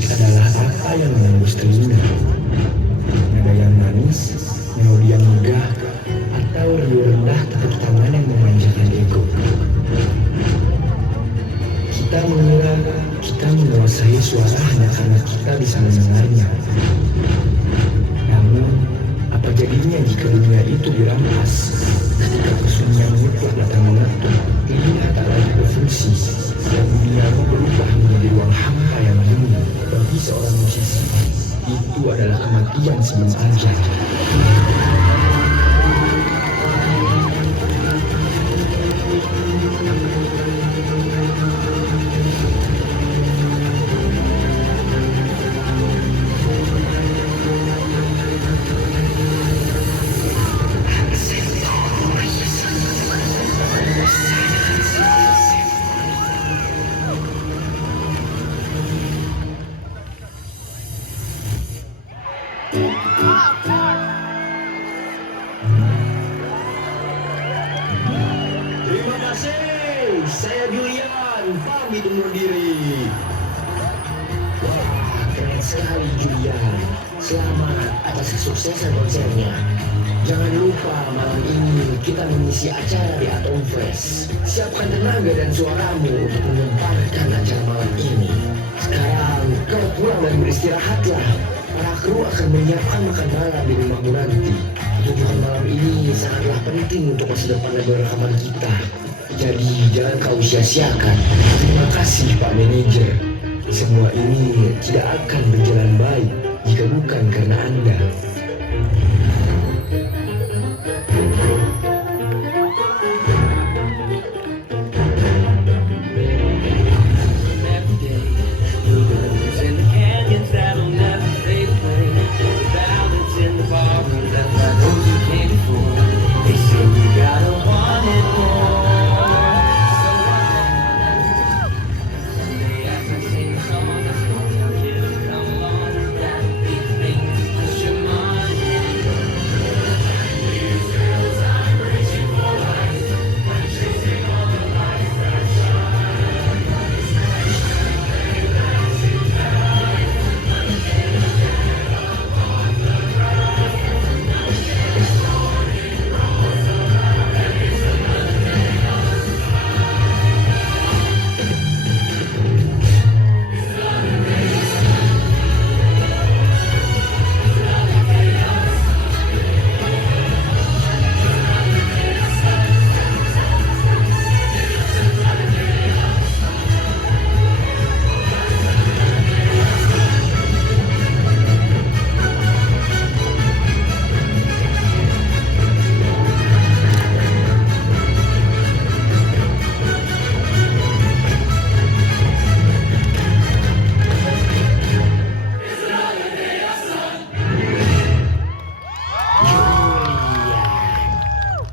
musik adalah apa yang menembus telinga. Nada yang manis, melodi yang megah, atau riuh rendah tepuk tangan yang memanjakan ego. Kita mengira kita menguasai suara hanya karena kita bisa mendengarnya. Namun, apa jadinya jika dunia itu dirampas? Ketika kesunyian mutlak datang mengetuk, telinga tak lagi berfungsi, dan duniamu berubah menjadi ruang hampa yang sunyi. Bagi seorang musisi, itu adalah kematian sebelum ajal. Terima kasih, saya Julian, pamit undur diri. Wah, keren sekali Julian. Selamat atas kesuksesan konsernya. Jangan lupa malam ini kita mengisi acara di Atom Fresh. Siapkan tenaga dan suaramu untuk mengemparkan acara malam ini. Sekarang kau pulang dan beristirahatlah. Para kru akan menyiapkan makan malam di rumahmu nanti. Tujuan malam ini sangatlah penting untuk masa depan label rekaman kita. Jadi jangan kau sia-siakan. Terima kasih Pak Manajer. Semua ini tidak akan berjalan baik jika bukan karena Anda.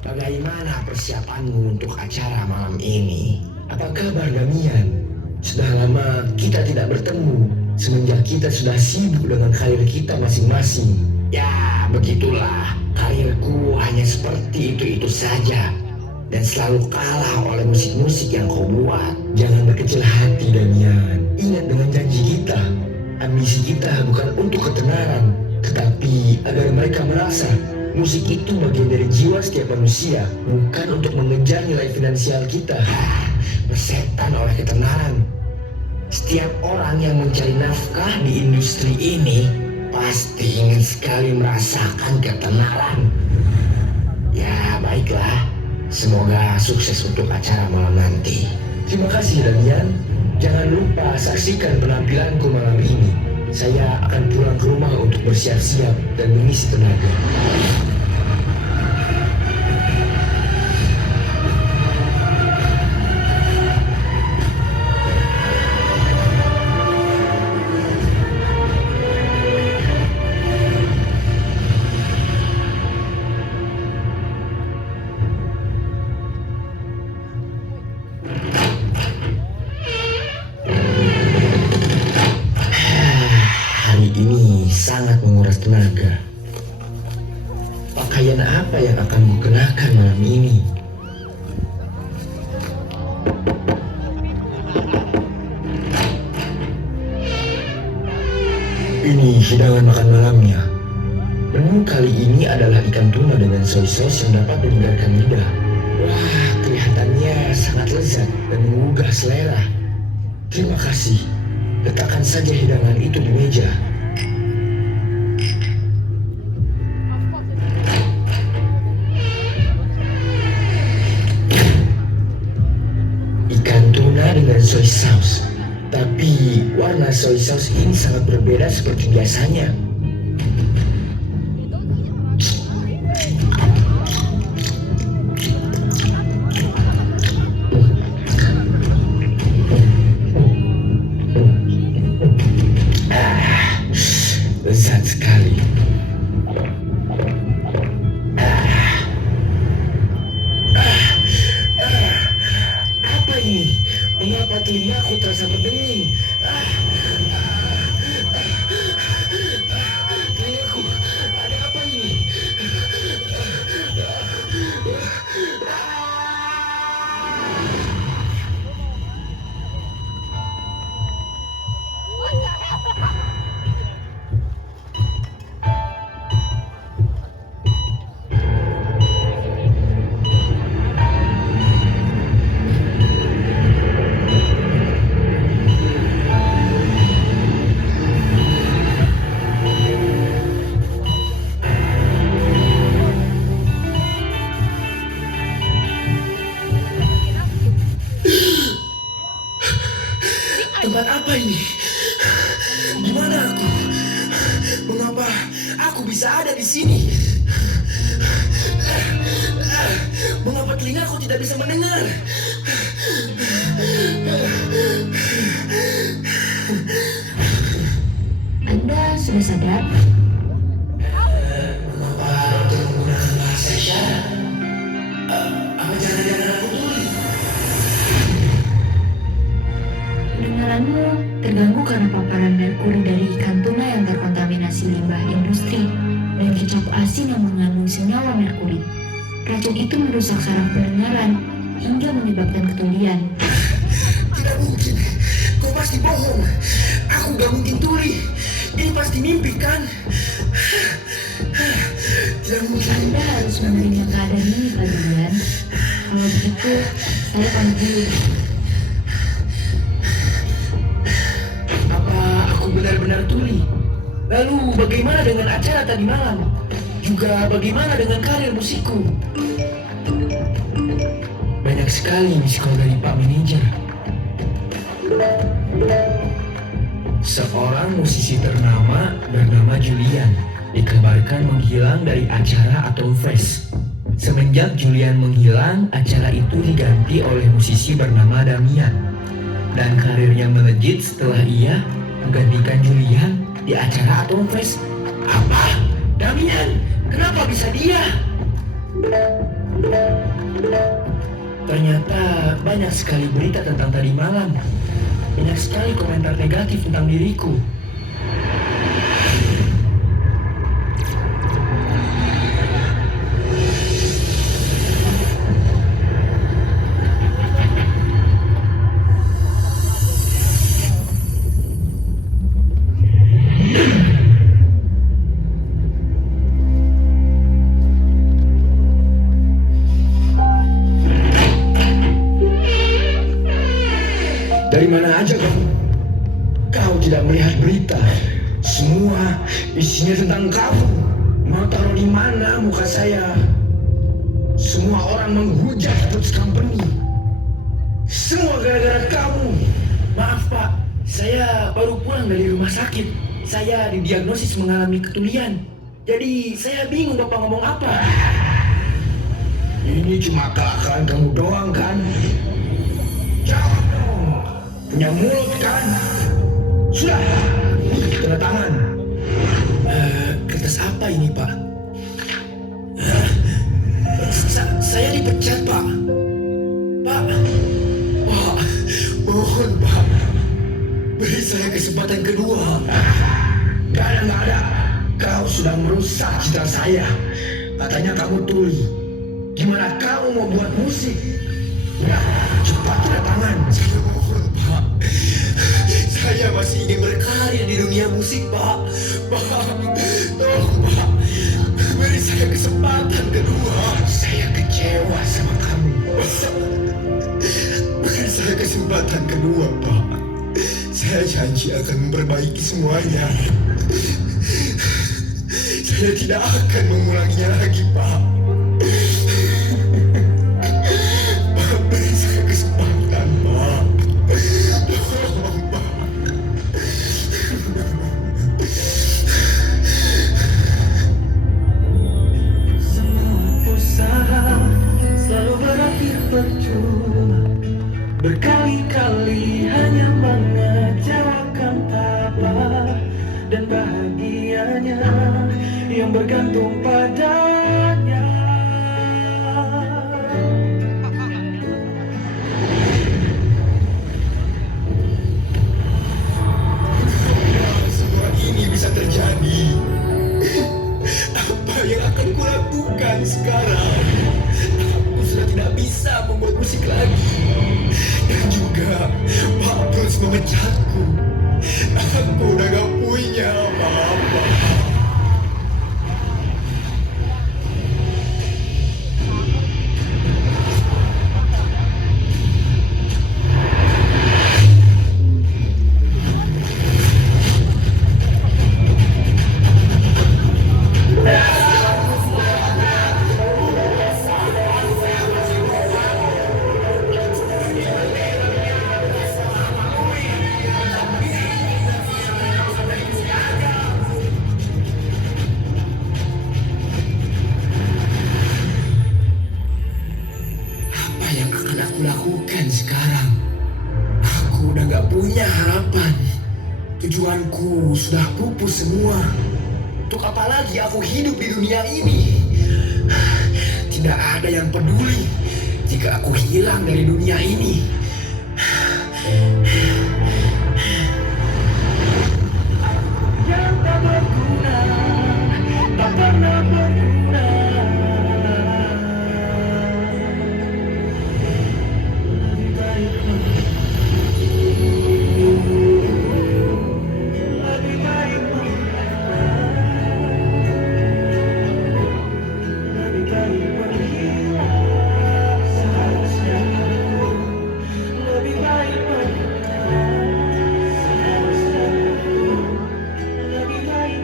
Bagaimana persiapanmu untuk acara malam ini? Apa kabar Damian? Sudah lama kita tidak bertemu, semenjak kita sudah sibuk dengan karir kita masing-masing. Ya, begitulah. Karirku hanya seperti itu-itu saja, dan selalu kalah oleh musik-musik yang kau buat. Jangan berkecil hati Damian. Ingat dengan janji kita. Ambisi kita bukan untuk ketenaran, tetapi agar mereka merasa musik itu bagian dari jiwa setiap manusia, bukan untuk mengejar nilai finansial kita. Bersetan oleh ketenaran. Setiap orang yang mencari nafkah di industri ini pasti ingin sekali merasakan ketenaran. Ya, baiklah. Semoga sukses untuk acara malam nanti. Terima kasih Damian. Jangan lupa saksikan penampilanku malam ini. Saya akan pulang ke rumah untuk bersiap-siap dan mengisi tenaga. Hari ini sangat menguras tenaga. Pakaian apa yang akan kukenakan malam ini? Ini hidangan makan malamnya. Menu kali ini adalah ikan tuna dengan soy sauce yang dapat menyegarkan lidah. Wah, kelihatannya sangat lezat dan menggugah selera. Terima kasih. Letakkan saja hidangan itu di meja. Ikan tuna dengan soy sauce. Tapi warna soy sauce ini sangat berbeda seperti biasanya. Lezat sekali. Apa ini? Mengapa telingaku terasa berdenging? Telingaku, ada apa ini? Tempat apa ini? Di mana aku? Mengapa aku bisa ada di sini? Mengapa telingaku tidak bisa mendengar? Anda sudah sadar? Mengapa dokter menggunakan bahasa isyarat? Apa jangan-jangan aku tuli? Pendengaranmu terganggu karena paparan merkuri dari ikan tuna yang terkontaminasi limbah industri dan kecap asin yang mengandung senyawa merkuri. Racun itu merusak saraf pendengaran hingga menyebabkan ketulian. Tidak mungkin. Kau pasti bohong. Aku gak mungkin tuli. Ini pasti mimpi kan? Tidak mungkin. Anda harus menerima keadaan ini, Pak Julian. Kalau begitu, saya pamit dulu. Apa aku benar-benar tuli? Lalu bagaimana dengan acara tadi malam? Juga bagaimana dengan karir musikku? Banyak sekali miss call dari Pak Manajer. Seorang musisi ternama bernama Julian dikabarkan menghilang dari acara atau fest. Semenjak Julian menghilang, acara itu diganti oleh musisi bernama Damian. Dan karirnya melejit setelah ia menggantikan Julian di acara atau fest. Apa? Damian? Kenapa bisa dia? Ternyata banyak sekali berita tentang tadi malam. Banyak sekali komentar negatif tentang diriku. Dari mana aja kamu? Kau tidak melihat berita. Semua isinya tentang kamu. Mau taruh di mana muka saya? Semua orang menghujat Boots Company. Semua gara-gara kamu. Maaf Pak, saya baru pulang dari rumah sakit. Saya didiagnosis mengalami ketulian. Jadi saya bingung Bapak ngomong apa. Ini cuma kelakuan kamu doang kan? Jawab dong. Punya mulut kan? Sudah, tanda tangan. Kertas apa ini Pak? Saya dipecat Pak. Pak, mohon Pak, beri saya kesempatan kedua. Gak ada. Kau sudah merusak cita saya. Katanya kamu tuli. Gimana kamu mau buat musik? Ya, cepat tanda tangan. Saya mohon Pak. Saya masih ingin berkarya di dunia dunia musik, Pak. Pak, tolong, Pak. Beri saya kesempatan kedua. Saya kecewa sama kamu. Beri saya kesempatan kedua, Pak. Saya janji akan memperbaiki semuanya. Saya tidak akan mengulanginya lagi, Pak. Pak, beri saya kesempatan, Pak. Tolong, Pak. Semua usaha selalu berakhir percuma. Berkali-kali hanya mengecewakan tabah, dan bahagianya yang bergantung padanya. Semua ini bisa terjadi. Apa yang akan kulakukan sekarang? Aku sudah tidak bisa membuat musik lagi. Dan juga Pak Bruce memecatku. Aku udah gak punya apa-apa. Apa yang akan aku lakukan sekarang? Aku udah gak punya harapan. Tujuanku sudah pupus semua. Untuk apa lagi aku hidup di dunia ini? Tidak ada yang peduli jika aku hilang dari dunia ini. Yang tak berguna, tak pernah berguna. Lebih baik lebih baik lebih baik menghilang seharusnya. Lebih baik seharusnya. Lebih baik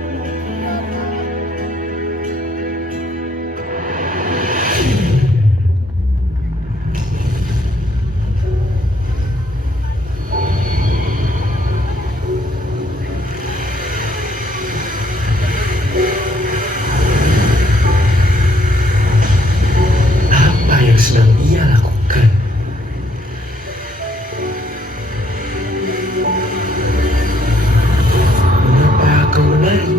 Apa yang sedang ia lakukan? Mengapa kau menari?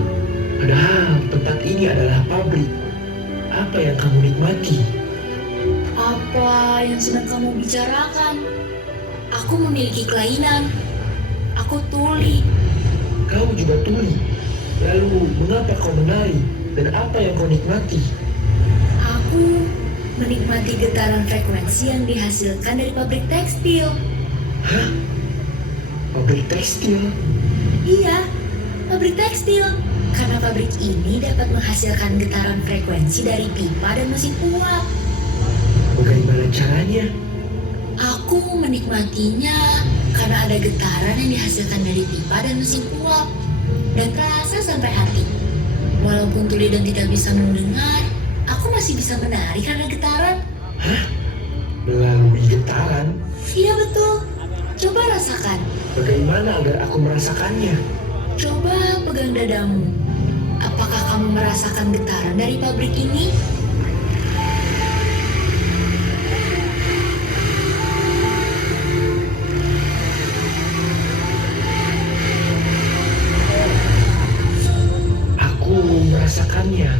Padahal tempat ini adalah pabrik. Apa yang kamu nikmati? Apa yang sedang kamu bicarakan? Aku memiliki kelainan. Aku tuli. Kau juga tuli. Lalu mengapa kau menari? Dan apa yang kau nikmati? Aku menikmati getaran frekuensi yang dihasilkan dari pabrik tekstil. Hah? Pabrik tekstil? Iya, pabrik tekstil. Karena pabrik ini dapat menghasilkan getaran frekuensi dari pipa dan mesin uap. Bagaimana caranya? Aku menikmatinya karena ada getaran yang dihasilkan dari pipa dan mesin uap. Dan terasa sampai hati. Walaupun tuli dan tidak bisa mendengar, aku masih bisa menari karena getaran. Hah? Melalui getaran? Iya betul. Coba rasakan. Bagaimana agar aku merasakannya? Coba pegang dadamu. Apakah kamu merasakan getaran dari pabrik ini? Aku merasakannya,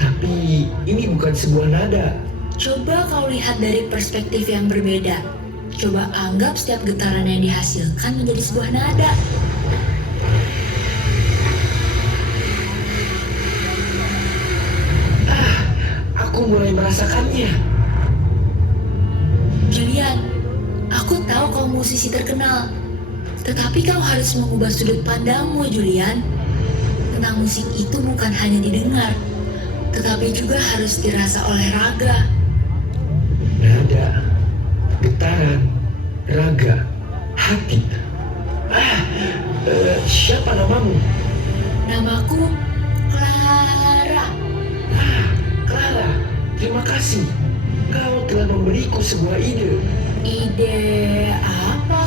tapi ini bukan sebuah nada. Coba kau lihat dari perspektif yang berbeda. Coba anggap setiap getaran yang dihasilkan menjadi sebuah nada. Aku mulai merasakannya. Julian, aku tahu kau musisi terkenal. Tetapi kau harus mengubah sudut pandangmu, Julian. Tentang musik itu bukan hanya didengar, tetapi juga harus dirasa oleh raga. Nada, getaran, raga, hati. Siapa namamu? Namaku Clara. Clara, terima kasih. Kau telah memberiku sebuah ide. Ide apa?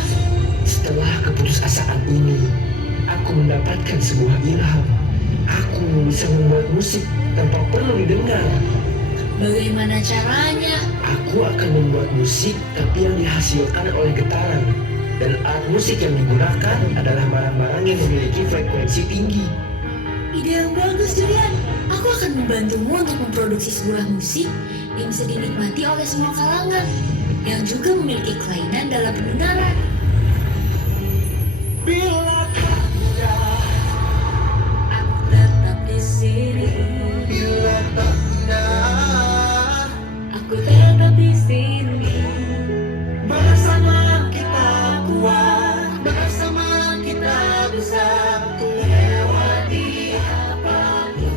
Setelah keputusasaan ini, aku mendapatkan sebuah ilham. Aku bisa membuat musik tanpa perlu didengar. Bagaimana caranya? Aku akan membuat musik tapi yang dihasilkan oleh getaran. Dan alat musik yang digunakan adalah barang-barang yang memiliki frekuensi tinggi. Ide yang bagus, Julian. Aku akan membantumu untuk memproduksi sebuah musik yang bisa dinikmati oleh semua kalangan, yang juga memiliki kelainan dalam pendengaran. Bila tak muda, Aku tetap di sini. bila tak benar, Aku tetap di sini. bersama kita kuat, bersama kita bisa melewati apapun.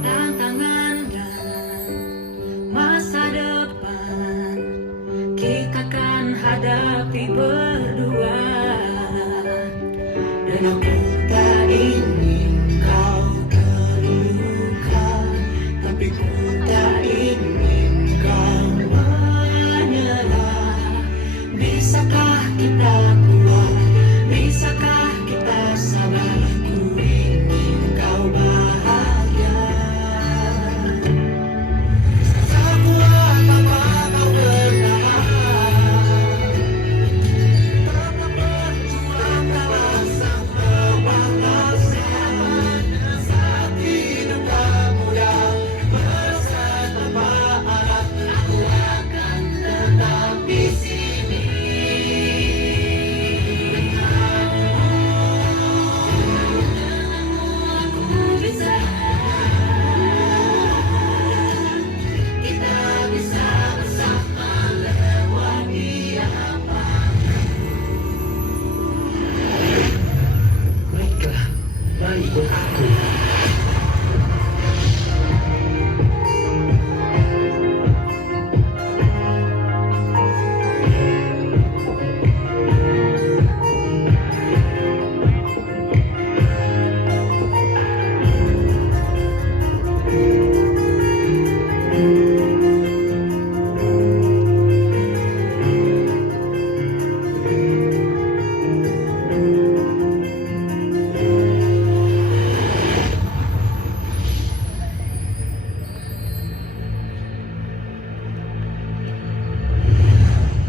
Tantangan dan masa depan kita kan hadapi berdua. Dan aku tak ingin kau terluka, tapi ku tak ingin kau menyerah. Bisakah kita kuat? Bisakah kita sabar? Ku ingin kau bahagia. Sekuat apa kau bertahan, tetap berjuang dalam sang perbatasan. Saat hidup tak mudah, berasa tanpa arah, aku akan tetap di sini. Denganmu aku bisa, kita bisa bersama lewati apa. Baiklah, mari ikut aku.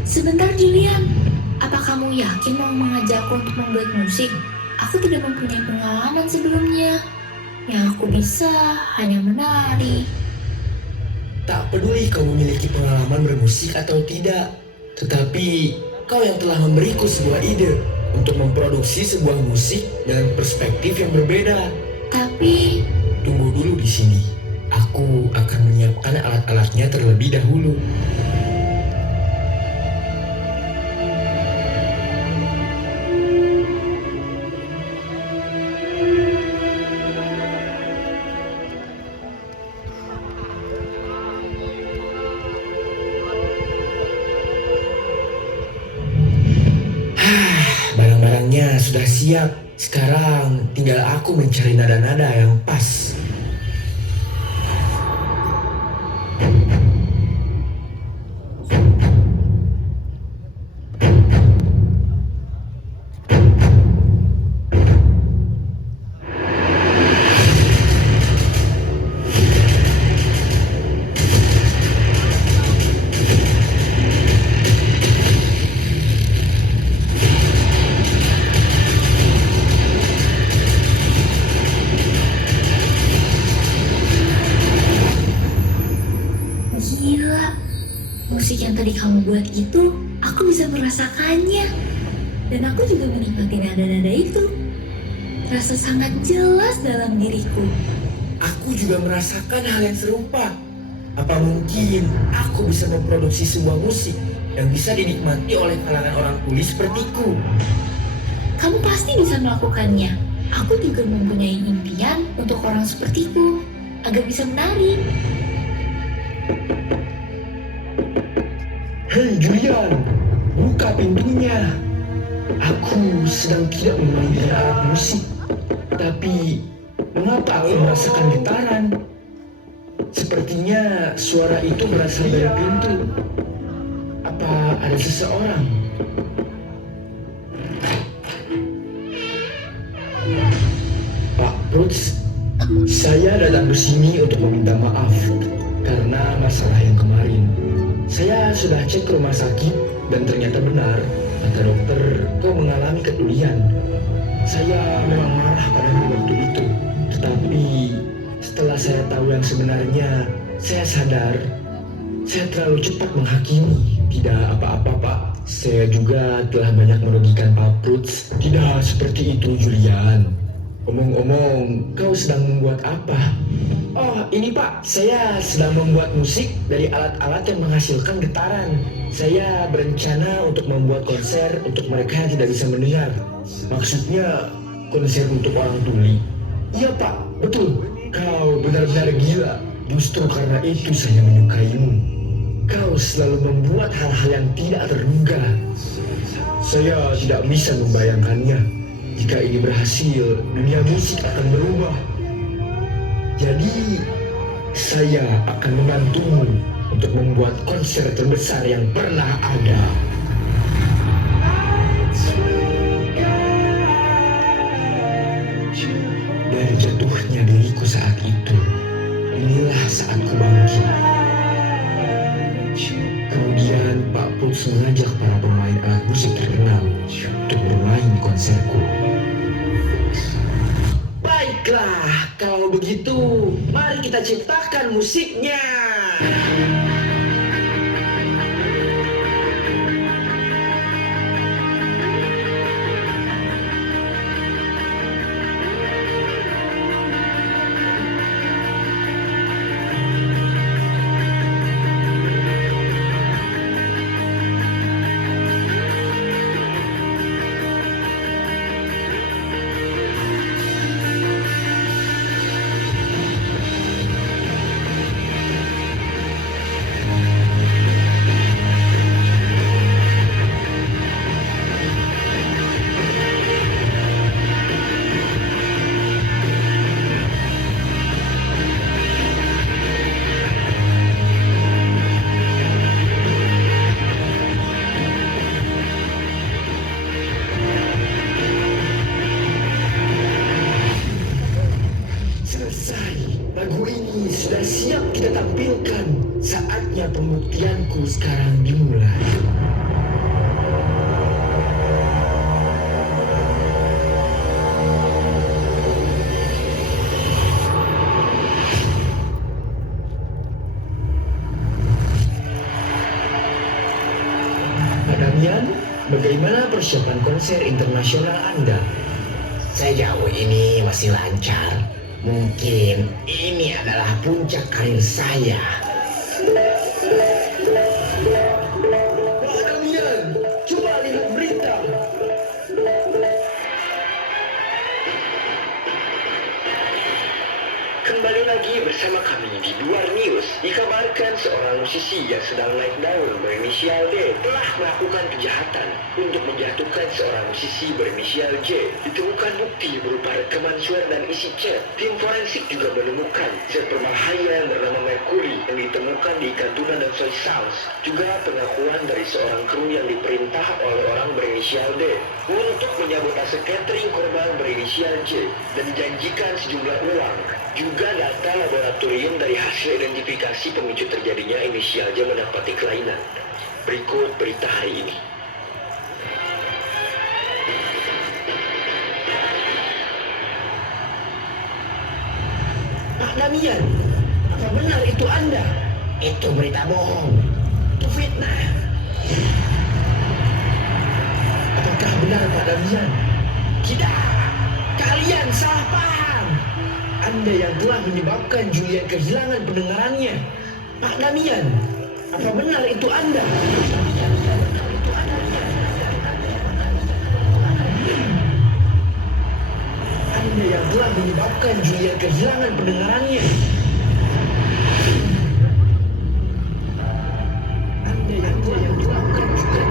Sebentar, Julian. Apa kamu yakin mau mengajakku untuk membuat musik? Aku tidak mempunyai pengalaman sebelumnya. Yang aku bisa hanya menari. Tak peduli kau memiliki pengalaman bermusik atau tidak, tetapi kau yang telah memberiku sebuah ide untuk memproduksi sebuah musik dengan perspektif yang berbeda. Tapi Tunggu dulu di sini. Aku akan menyiapkan alat-alatnya terlebih dahulu. Barang-barangnya sudah siap. Sekarang tinggal aku mencari nada-nada yang pas. gila, musik yang tadi kamu buat itu, aku bisa merasakannya. Dan aku juga menikmati nada-nada itu. Rasa sangat jelas dalam diriku. Aku juga merasakan hal yang serupa. Apa mungkin aku bisa memproduksi sebuah musik yang bisa dinikmati oleh kalangan orang tuli sepertiku? Kamu pasti bisa melakukannya. Aku juga mempunyai impian untuk orang sepertiku, agar bisa menari. Hei Julian, buka pintunya. Aku sedang tidak memainkan alat musik. Tapi, mengapa aku merasakan getaran? Sepertinya suara itu berasal dari pintu. Apa ada seseorang? Pak Pruts, saya datang ke sini untuk meminta maaf karena masalah yang kemarin. Saya sudah cek ke rumah sakit dan ternyata benar, kata dokter, kau mengalami ketulian. Saya memang marah padamu waktu itu, tetapi setelah saya tahu yang sebenarnya, saya sadar saya terlalu cepat menghakimi. Tidak apa-apa, Pak. Saya juga telah banyak merugikan Pak Pruts. Tidak seperti itu, Julian. Omong-omong, kau sedang membuat apa? Oh, ini Pak, saya sedang membuat musik dari alat-alat yang menghasilkan getaran. Saya berencana untuk membuat konser untuk mereka yang tidak bisa mendengar. Maksudnya, konser untuk orang tuli. Iya Pak, betul. Kau benar-benar gila. Justru karena itu saya menyukaimu. Kau selalu membuat hal-hal yang tidak terduga. Saya tidak bisa membayangkannya. Jika ini berhasil, dunia musik akan berubah. Jadi, saya akan membantumu untuk membuat konser terbesar yang pernah ada. Dari jatuhnya diriku saat itu, inilah saatku bangkit. Kemudian Pak Pruts mengajak para pemain alat musik terkenal untuk bermain di konserku. Baiklah, kalau begitu, mari kita ciptakan musiknya. Lagu ini sudah siap kita tampilkan. Saatnya pembuktianku sekarang dimulai. Pak Damian, bagaimana persiapan konser internasional Anda? Sejauh ini masih lancar. Mungkin ini adalah puncak karir saya. Pak Damian, coba lihat berita. Kembali lagi bersama kami di Luar News. Dikabarkan seorang musisi yang sedang naik daun berinisial D telah melakukan kejahatan untuk menjatuhkan seorang musisi berinisial J. Ditemukan bukti berupa rekaman suara dan isi chat. Tim forensik juga menemukan zat berbahaya yang bernama merkuri yang ditemukan di ikan tuna dan soy sauce. Juga pengakuan dari seorang kru yang diperintah oleh orang berinisial D untuk menyabotase catering korban berinisial J dan dijanjikan sejumlah uang. Juga data laboratorium dari hasil identifikasi pemicu terjadinya inisial J mendapati kelainan. Berikut berita hari ini. Pak Damian, apa benar itu Anda? Itu berita bohong. Itu fitnah. Apakah benar Pak Damian? Tidak. Kalian salah paham. Anda yang telah menyebabkan Julian kehilangan pendengarannya. Pak Damian, apa benar itu Anda? Anda yang telah menyebabkan Julian kehilangan pendengarannya. Anda yang menyebabkan juga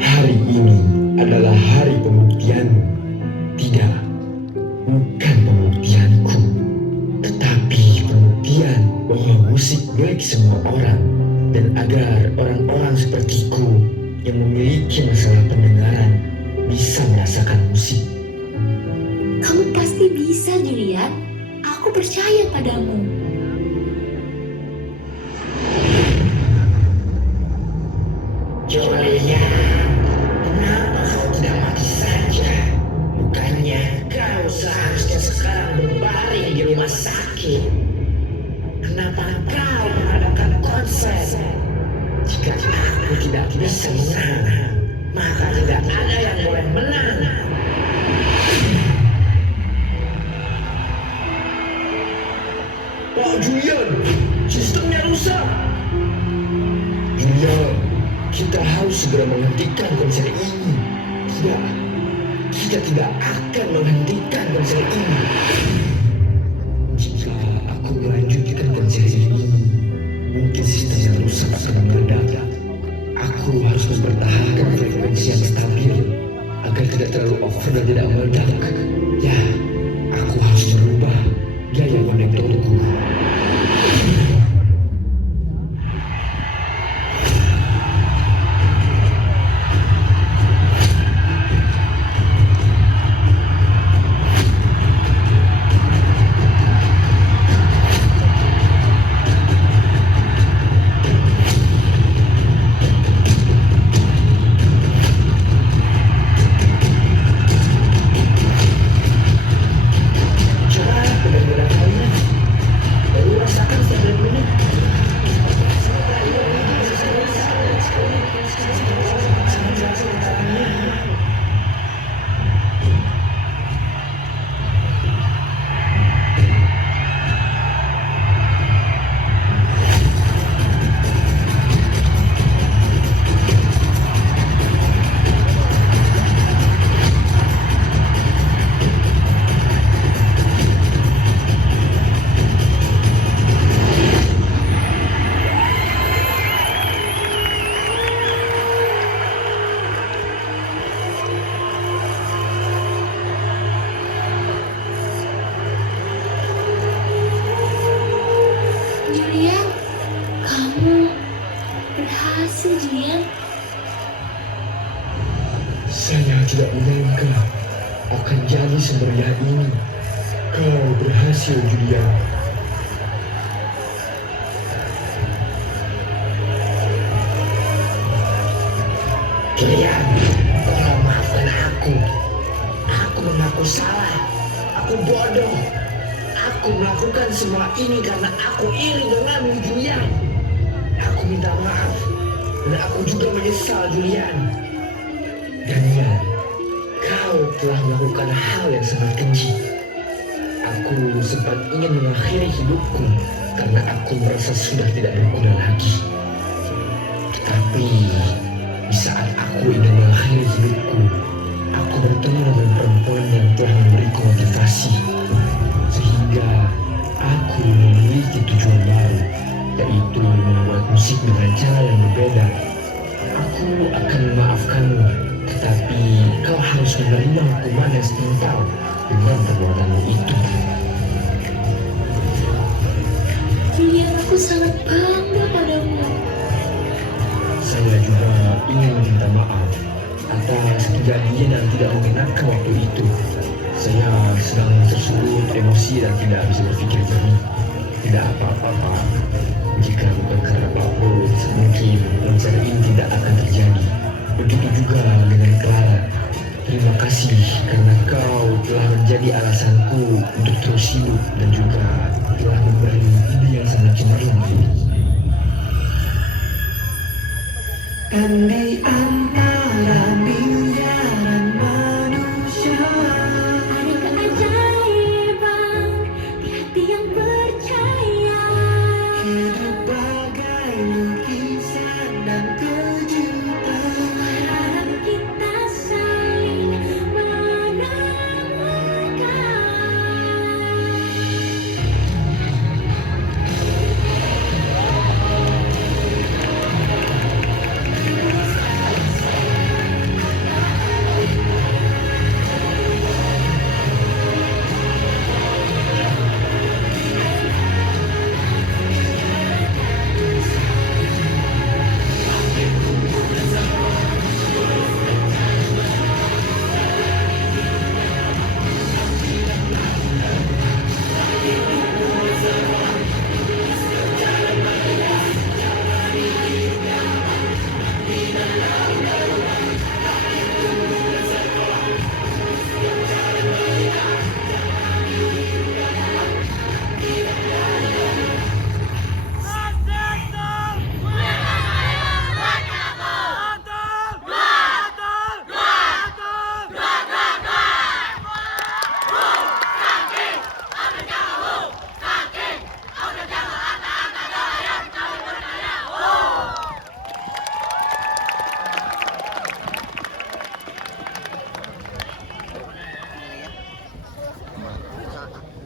hari ini adalah hari pembuktianmu. Tidak, bukan pembuktianku, tetapi pembuktian bahwa musik milik semua orang, dan agar orang-orang sepertiku yang memiliki masalah pendengaran bisa merasakan musik. Kamu pasti bisa, Julian. Aku percaya padamu. Julian, kenapa kau tidak mati saja? Bukannya kau seharusnya sekarang berbaring di rumah sakit. Kenapa kau mengadakan konser? Jika aku tidak bisa menang, maka tidak ada yang boleh menang. Pak Julian, sistemnya rusak. Julian, kita harus segera menghentikan konser ini. Tidak, kita tidak akan menghentikan konser ini. Jika aku melanjutkan konser ini, mungkin sistem yang rusak akan meledak. Aku harus mempertahankan frekuensi yang stabil agar tidak terlalu over dan tidak meledak. Ya, aku harus merubah gaya konektorku. Julian, kamu berhasil, Julian. Saya tidak menyangka akan jadi semeriah ini. Kau berhasil, Julia. Julian, tolong maafkan aku. Aku mengaku salah. Aku bodoh. Aku melakukan semua ini karena aku iri denganmu, Julian. Aku minta maaf. Dan aku juga menyesal, Julian. Daniel, kau telah melakukan hal yang sangat keji. Aku sempat ingin mengakhiri hidupku karena aku merasa sudah tidak berguna lagi. Tetapi di saat aku ingin mengakhiri hidupku, aku bertemu dengan perempuan yang telah memberiku motivasi. Sehingga aku memiliki tujuan baru, yaitu membuat musik dengan cara yang berbeda. Aku akan memaafkanmu, tetapi kau harus menerima hukuman yang setimpal dengan perbuatanmu itu. Julian, aku sangat bangga padamu. Saya juga ingin meminta maaf atas kejadian yang tidak mengenakan waktu itu. Saya sedang tersulut emosi dan tidak bisa berpikir jernih. Tidak apa-apa, Pak. Jika bukan karena Pak Ruth, mungkin konser ini tidak akan terjadi. Begitu juga dengan Clara. Terima kasih karena kau telah menjadi alasanku untuk terus hidup dan juga telah memberi ide yang sangat cemerlang. Dan di antara miliaran manusia Ada keajaiban di hati yang percaya. hidup bagai lukisan dan kejutan. Harap kita saling menemukan.